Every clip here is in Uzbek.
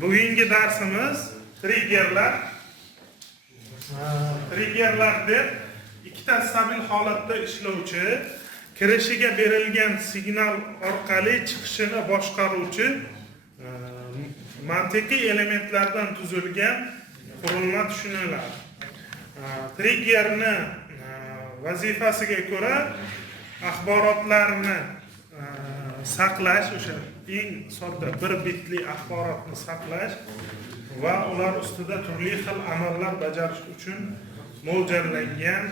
Bugungi darsimiz triggerlar. Triggerlar deb ikkita stabil holatda ishlovchi, kirishiga berilgan signal orqali chiqishini boshqaruvchi mantiqiy elementlardan tuzilgan qurilma tushuniladi. Triggerni vazifasiga ko'ra axborotlarni saqlash, o'sha eng sodda bir bitli axborotni saqlash va ular ustida turli xil amallar bajarish uchun mo'ljallangan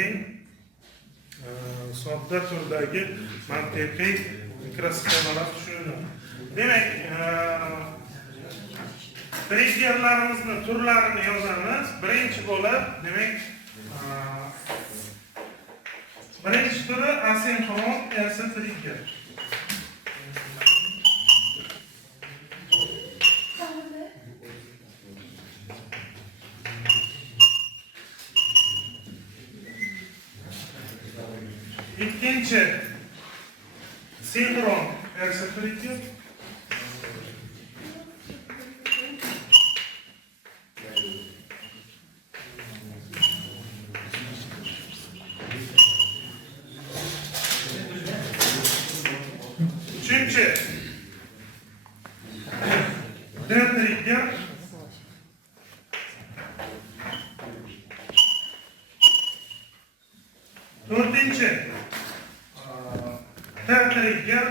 eng sodda turdagi mantiqiy mikrosxemalar tushuniladi. Demak, triggerlarimizni turlarini yozamiz. Birinchi bo'lib, demak, birinchi turi asinxron RC trigger. İkinci sinxron RC trigger. Üçüncü D-trigger. Dördüncü T-trigger.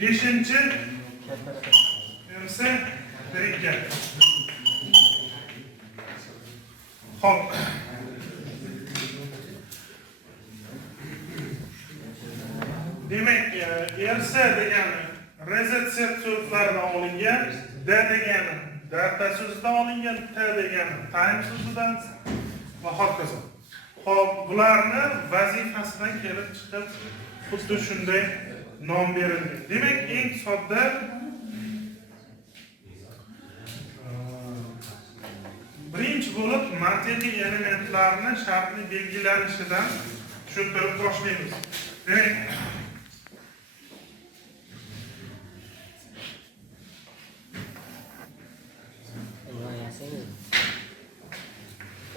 Beşinci RC trigger. Hop. Demek RC degani reset set so'zlaridan olingan, D degani data so'zidan olingan, T degani time so'zidan va hokazo. Hop, bularni vazifasidan kelib chiqib xuddi shunday nom berilgan. Demak, eng sodda birinchi bo'lib mantiqiy elementlarni shartli belgilanishidan tushuntirib boshlaymiz. Demak,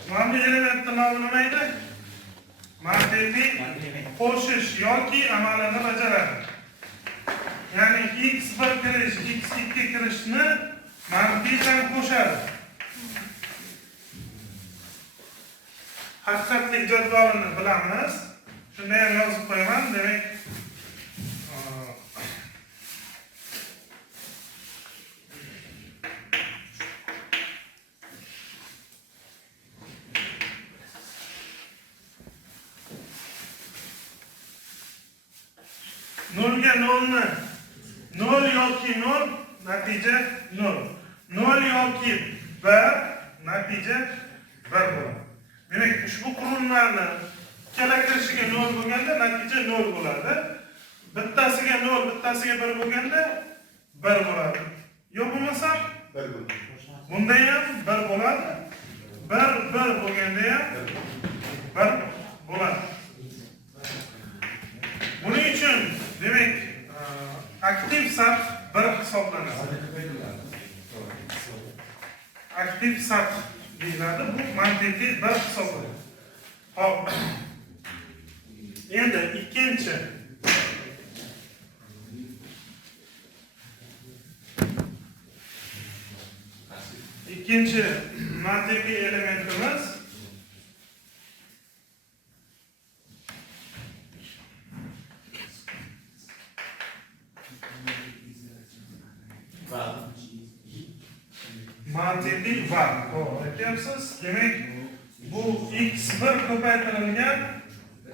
mantiqiy elementni nomi nima edi? Mantiqiy qo'shish yoki amalini bajaradi. Ya'ni x1 kirish, x2 kirishni mantiqan qo'shadi. Haqiqatlik jadvalini bilamiz. Shunda ham yozib qo'yaman. Demak, nolga nolni, nol yoki nol, natija nol. Nol yoki bir, natija bir bo'ladi. Demak, ushbu qurilmani ikkala kirishiga nol bo'lganda natija nol bo'ladi. Bittasiga nol, bittasiga bir bo'lganda bir bo'ladi. Yo'q bo'lmasa bir bo'ladi. Bunda ham bir bo'ladi. Bir bo'lganda ham bir bo'ladi. Buning uchun demak, aktiv sat bir hisoblanadi. Aktiv sat deyiladi. Bu mantiqiy bir hisoblanadi. Hop. Endi ikkinchi mantiqiy elementimiz mantiqiy var. Aytyapsiz. Demak, bu x1 ko'paytirilgan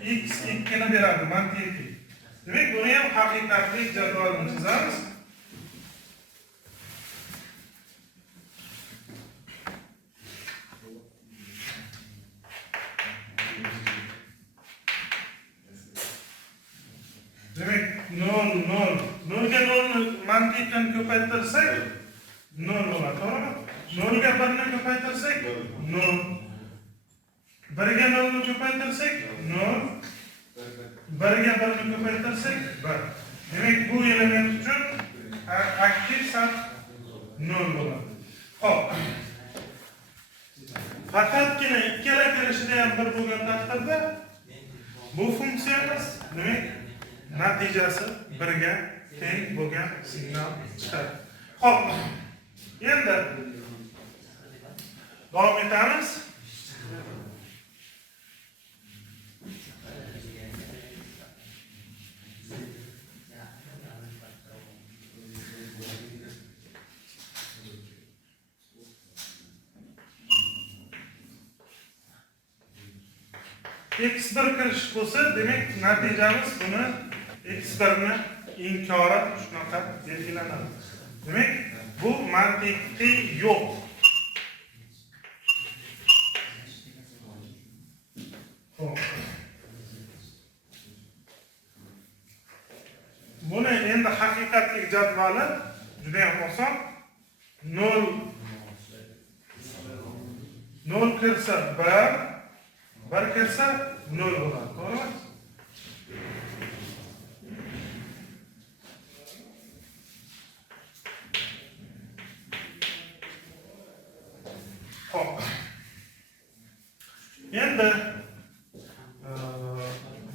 x2 ni beradi mantiqiy. Demak, buni ham haqiqatlik jadvalini chizamiz. Demak, 0 ga 0 ni mantiqan ko'paytirsak 0 bo'ladi, to'g'rimi? 0 ga 1 ni ko'paytirsak 0. 1 ga 0 ni ko'paytirsak 0. birga birni ko'paytirsak 1. Demak, bu element uchun aktiv sat 0 bo'ladi. Xo'p. Faqatgina ikkala kirishida ham 1 bo'lgan taqdirda bu funksiyamiz demak natijasi 1 ga teng bo'lgan signal chiqadi. Xo'p. Endi davom etamiz. X1 kirish bo'lsa, demak natijamiz buni X1 ni inkori shunaqa belgilanadi. Demak, bu mantiqiy yo'q. Buni endi haqiqatlik jadvali juda ham oson. 0 kirsa 1 kirsa 0 bo'ladi, to'g'rimi? Xo'p. Endi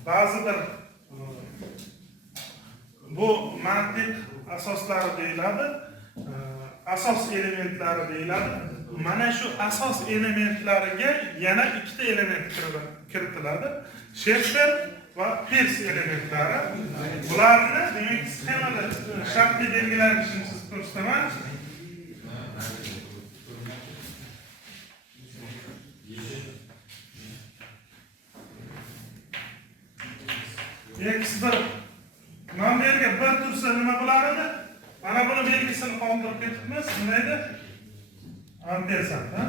ba'zidir bu mantiq asoslari deyiladi, asos elementlari deyiladi. Mana shu asos elementlariga yana ikkita element kiritiladi. Sheffer va Peirce elementlari. Bularni demak sxemada shartli belgilanishini siz ko'rsataman. X1 mana bu yerga 1 tursa nima bo'lar edi? Mana buni belgisini qoldirib ketibmiz. Nima edi? Ampersand, ha?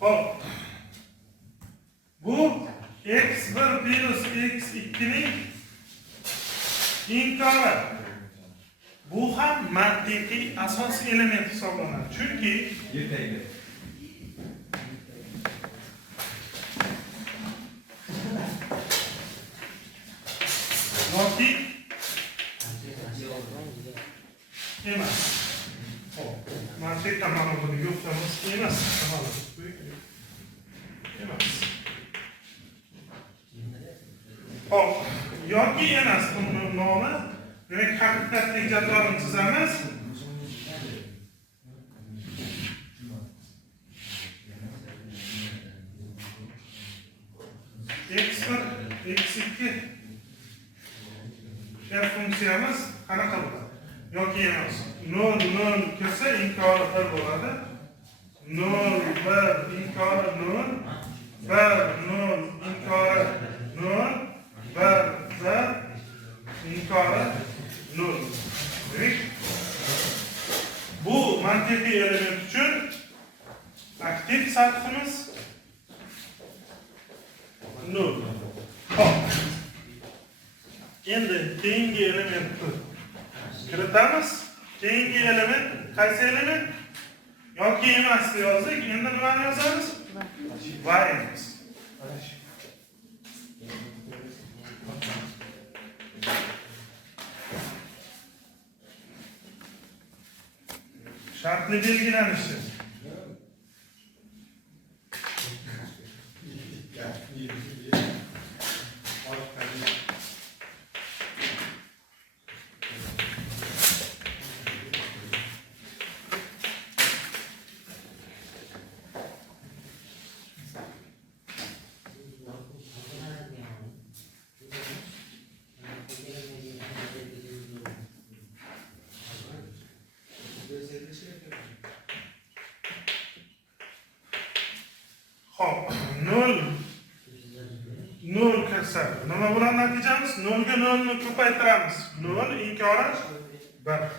Xo'p. Bu x1 minus x2 ning inkori. Bu ham mantiqiy asos element hisoblanadi. Chunki yoki emas. Mantiq tamamı bunu yo'qamiz emas. Emas. Xo'p, yoki emas buning nomi. Demak, haqiqatlik jadvalini chizamiz. X1, x2 funksiyamiz qanaqa bo'ladi? Yoki emas. 0 kirsa inkori 1 bo'ladi. 0 1 inkori 0 1 0 inkori 0 1 inkori 0. Demak, bu mantiqiy element uchun aktiv sathimiz 0. Xo'p. Endi keyingi elementni kiritamiz. Keyingi element qaysi element? Yoki emas deb yozdik. Endi nimani yozamiz? Variance. Shartli belgilanishi. Xo'p, 0 kirsa nima bo'ladi natijamiz? 0 ga 0 ni ko'paytiramiz. 0 inkori 1.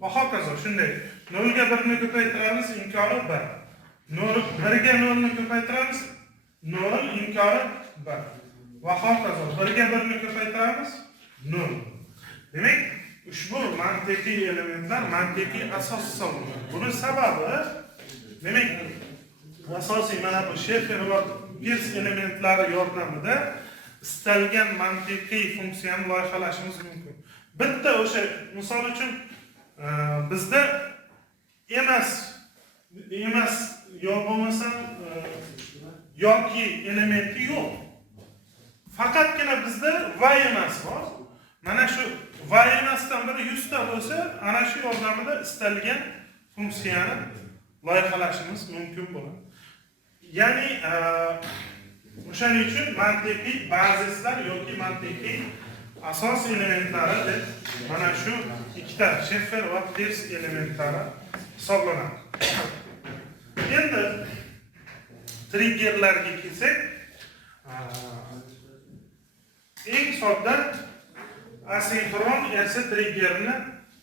Va hokazo shunday. 0 ga 1 ni ko'paytiramiz, inkori 1. 1 ga 0 ni ko'paytiramiz, 0 inkori 1. Va hokazo 1 ga 1 ni ko'paytiramiz, 0. Demak, ushbu mantiqiy elementlar mantiqiy asos hisoblanadi. Buning sababi demak asosiy mana bu Sheffer va Peirce elementlari yordamida istalgan mantiqiy funksiyani loyihalashimiz mumkin. Bitta o'sha misol uchun bizda emas yo bo'lmasa yoki elementi yo'q. Faqatgina bizda va emas bor. Mana shu va emasdan biri 100 ta bo'lsa, ana shu yordamida istalgan funksiyani loyihalashimiz mumkin bo'ladi. Ya'ni o'shaning uchun mantiqiy bazislar yoki mantiqiy asos elementlari deb mana shu ikkita Sheffer va Peirce elementlari hisoblanadi. Endi triggerlarga kelsak, eng sodda asinxron esa triggerni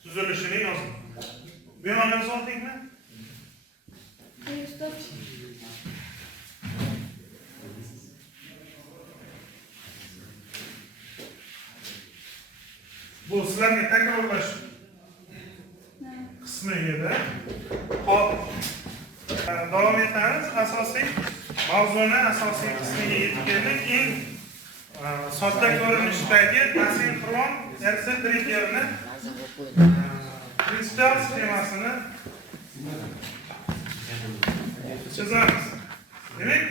tuzilishini yozing. Bu yerga yozdingmi? Bu sizlarga takrorlash qismi edi. Hop. Davom etamiz. Asosiy mavzuni asosiy qismiga yetib keldik. Eng sodda ko'rinishdagi asinxron RC triggerni kristal sxemasini chizamiz. Demak,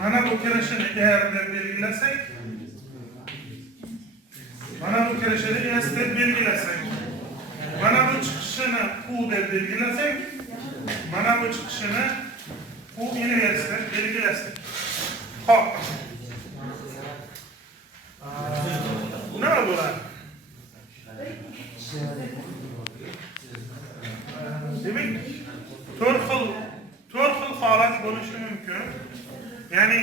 mana bu kirishini R deb belgilasak, mana bu kirishini S deb belgilasak, mana bu chiqishini Q deb belgilasak, mana bu chiqishini Q inverse deb belgilasak. Hop. Nima bo'ladi? Demak, to'rt xil holat bo'lishi mumkin. Ya'ni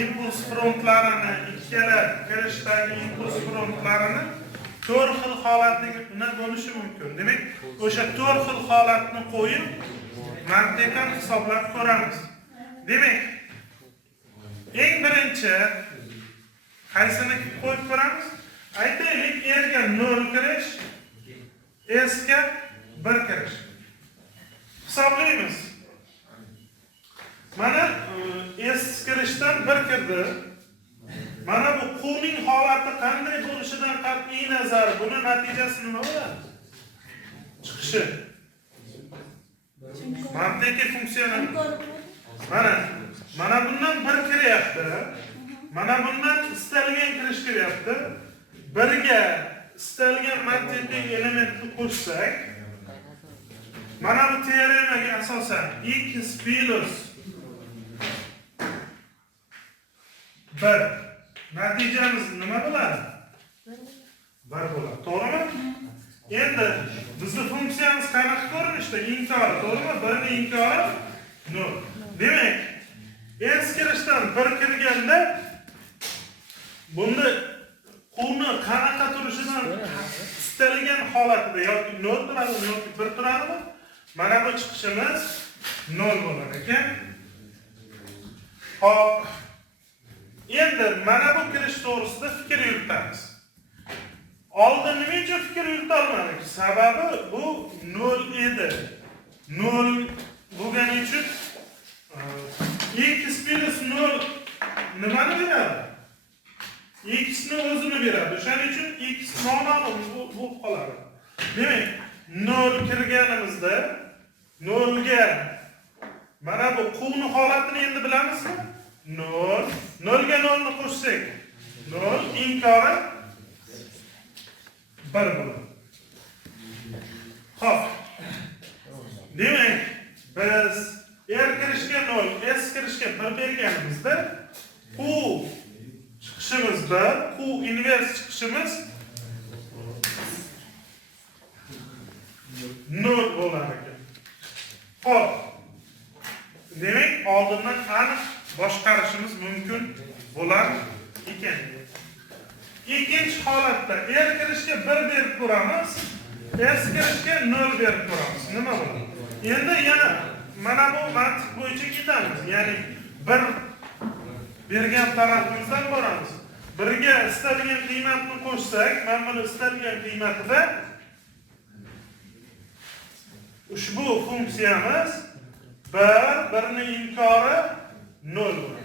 impuls frontlarini, ikkala kirishdagi impuls frontlarini to'rt xil holatda bo'lishi mumkin. Demak, o'sha to'rt xil holatni qo'yib, mantiqan hisoblab ko'ramiz. Demak, eng birinchi qaysini qo'yib ko'ramiz? Aytaylik, R ga 0 kirish, S ga 1 kirish. Hisoblaymiz. Mana S kirishdan 1 kirdi. Mana bu Q'ning holati qanday bo'lishidan qat'iy nazar, buni natijasi nima bo'ladi? Chiqishi. Mantiqiy funksiyalar. Mana bundan 1 kiryapti. Mana bundan istalgan kirish kiryapti. Birga istalgan mantiqiy elementni qo'shsak, mana bu teoremaga asosan x plus 1 natijamiz nima bo'ladi? 1 bo'ladi. To'g'rimi? Endi bizning funksiyamiz qanaqa ko'rinishda? Inkori, to'g'rimi? 1 ning inkori 0. Demak, s kirishdan 1 kirganda bunda Q'ni qanaqa turishidan istalgan holatida yoki 0 turadimi yoki 1 turadimi? Mana bu chiqishimiz 0 bo'lar ekan. Hop. Endi mana bu kirish to'g'risida fikr yuritamiz. Oldin nima uchun fikr yurita olmadik? Sababi bu 0 edi. 0 bo'lgani uchun x plus 0 nimani beradi? X ni o'zini beradi. O'shaning uchun x noma'lum bo'lib qoladi. Demak, 0 kirganimizda 0 ga mana bu Q'ning holatini endi bilamizmi? 0 ga 0 ni qo'shsak 0 inkori 1 bo'ladi. Xo'p. Demak, biz R kirishga 0, S kirishga 1 berganimizda Q chiqishimiz 1, Q inverse chiqishimiz chiqarishimiz mumkin bo'lar ekan. Ikkinchi holatda R kirishga 1 berib ko'ramiz, S kirishga 0 berib ko'ramiz. Nima bo'ladi? Endi yana mana bu mantiq bo'yicha ketamiz. Ya'ni 1 bergan tarafimizdan boramiz. 1 ga istalgan qiymatni qo'shsak, mana buni istalgan qiymatida ushbu funksiyamiz 1 ni inkori 0 bo'ladi.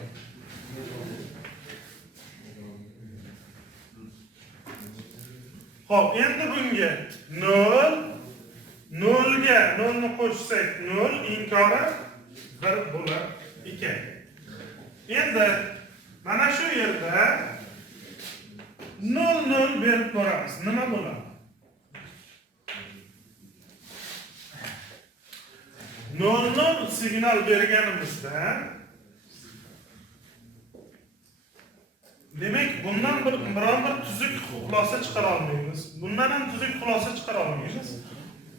Xo'p, endi bunga 0 ga 0 ni qo'shsak 0 inkori 1 bo'lar ekan. Endi mana shu yerda 0 berib ko'ramiz. Nima bo'ladi? 0 signal berganimizda demak bundan biron bir tuzuk xulosa chiqara olmaymiz. Bundan ham tuzuk xulosa chiqara olmaymiz.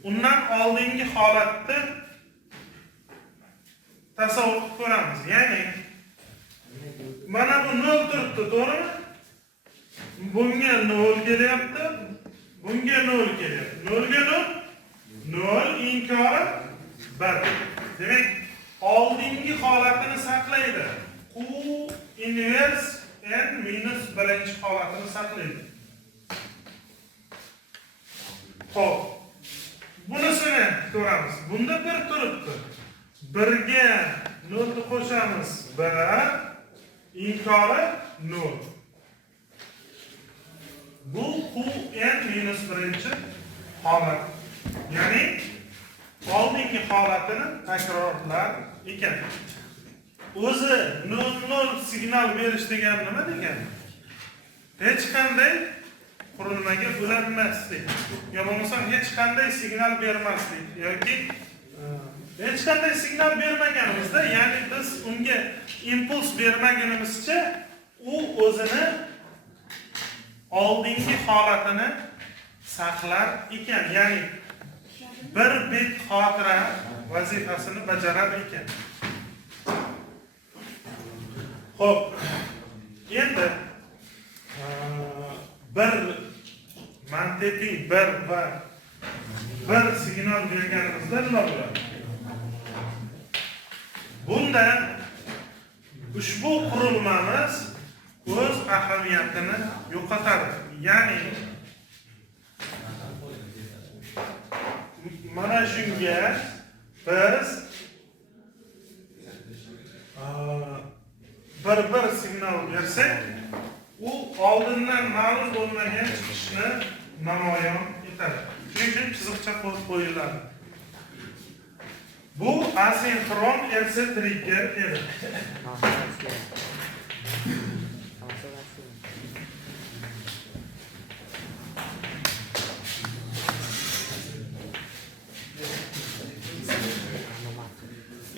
Undan oldingi holatni tasavvur qilib ko'ramiz. Ya'ni mana bu 0 turibdi, to'g'rimi? Bunga 0 kelyapti, bunga 0 kelyapti. 0 ga 0 inkori 1. Demak, oldingi holatini saqlaydi. Q inverse n minus birinchi holatini saqlaydi. Xo'p, bunisini ko'ramiz. Bunda 1 turibdi. 1 ga 0 ni qo'shamiz. 1 inkori 0. Bu Q n minus birinchi holat. Ya'ni oldingi holatini takrorlar ekan. O'zi 0 signal berish degani nima degani? Hech qanday qurilmaga ulanmaslik, yo bo'lmasam hech qanday signal bermaslik yoki hech qanday signal bermaganimizda, ya'ni biz unga impuls bermaganimizcha u o'zini oldingi holatini saqlar ekan. Ya'ni 1 bit xotira vazifasini bajarar ekan. Xo'p, endi bir mantiqiy 1 va 1 signal berganimizda nima bo'ladi? Bunda ushbu qurilmamiz o'z ahamiyatini yo'qotadi. Ya'ni mana shunga biz bir signal bersak, u oldindan ma'lum bo'lmagan chiqishni namoyon etadi. Shuning uchun chiziqcha qo'yib qo'yiladi. Bu asinxron RC trigger edi.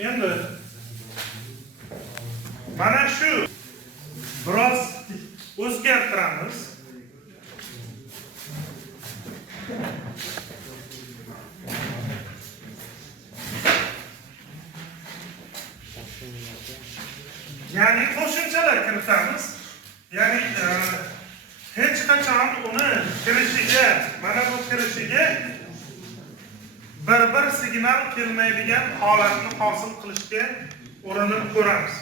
Endi mana shu biroz o'zgartiramiz. Ya'ni qo'shimchalar kiritamiz. Ya'ni hech qachon uni kirishiga, mana bu kirishiga bir signal kelmaydigan holatni hosil qilishga urinib ko'ramiz.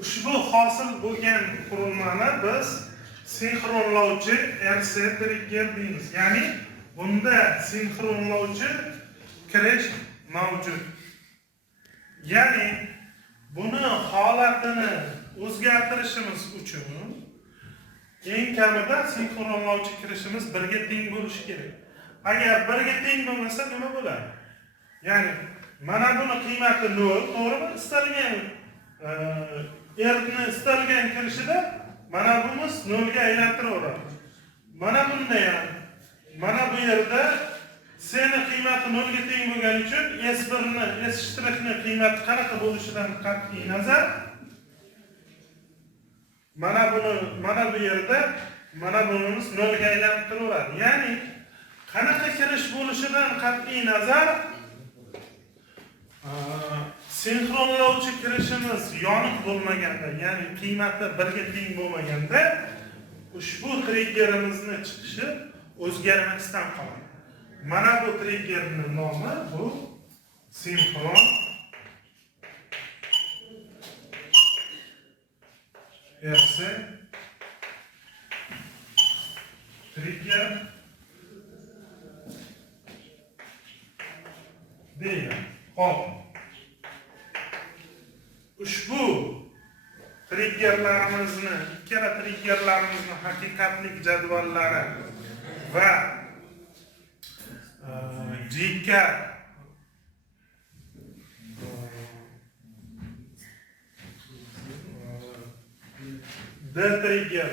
Ushbu hosil bo'lgan qurilmani biz sinxronlovchi RC trigger deymiz. Ya'ni bunda sinxronlovchi kirish mavjud. Ya'ni buni holatini o'zgartirishimiz uchun eng kamida sinxronlovchi kirishimiz 1 ga teng bo'lishi kerak. Agar 1 ga teng bo'lmasa nima bo'ladi? Ya'ni mana buni qiymati 0, to'g'rimi? Istalgan erni istalgan kirishida mana buni 0 ga aylantiraveradi. Mana bunda ham mana bu yerda S'ni qiymati 0 ga teng bo'lgani uchun S1 ni S' qiymati qanaqa bo'lishidan qat'iy nazar mana bu yerda mana bunimiz 0 ga aylanib turaveradi. Ya'ni qanaqa kirish bo'lishidan qat'iy nazar sinxronlovchi kirishimiz yoniq bo'lmaganda, ya'ni qiymati 1 ga teng bo'lmaganda ushbu triggerimizni chiqishi o'zgarmasdan qoladi. Mana bu triggerning nomi bu sinxron RC trigger deyiladi. Hop. Ushbu triggerlarimizni, ikkala triggerlarimizni haqiqatlik jadvallari va GK D trigger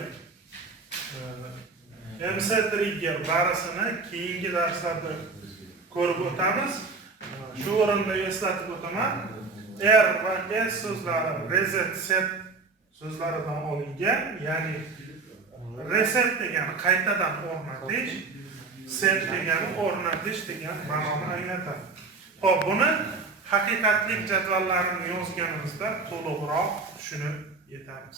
MC trigger barisini keyingi darslarda ko'rib o'tamiz. Shu o'rinda eslatib o'taman. R va S so'zlari reset set so'zlaridan olingan, ya'ni reset degani qaytadan o'rnatish, set degani o'rnatish degan ma'noni anglatadi. Xo'p, buni haqiqatlik jadvallarini yozganimizda to'liqroq tushunib yetamiz.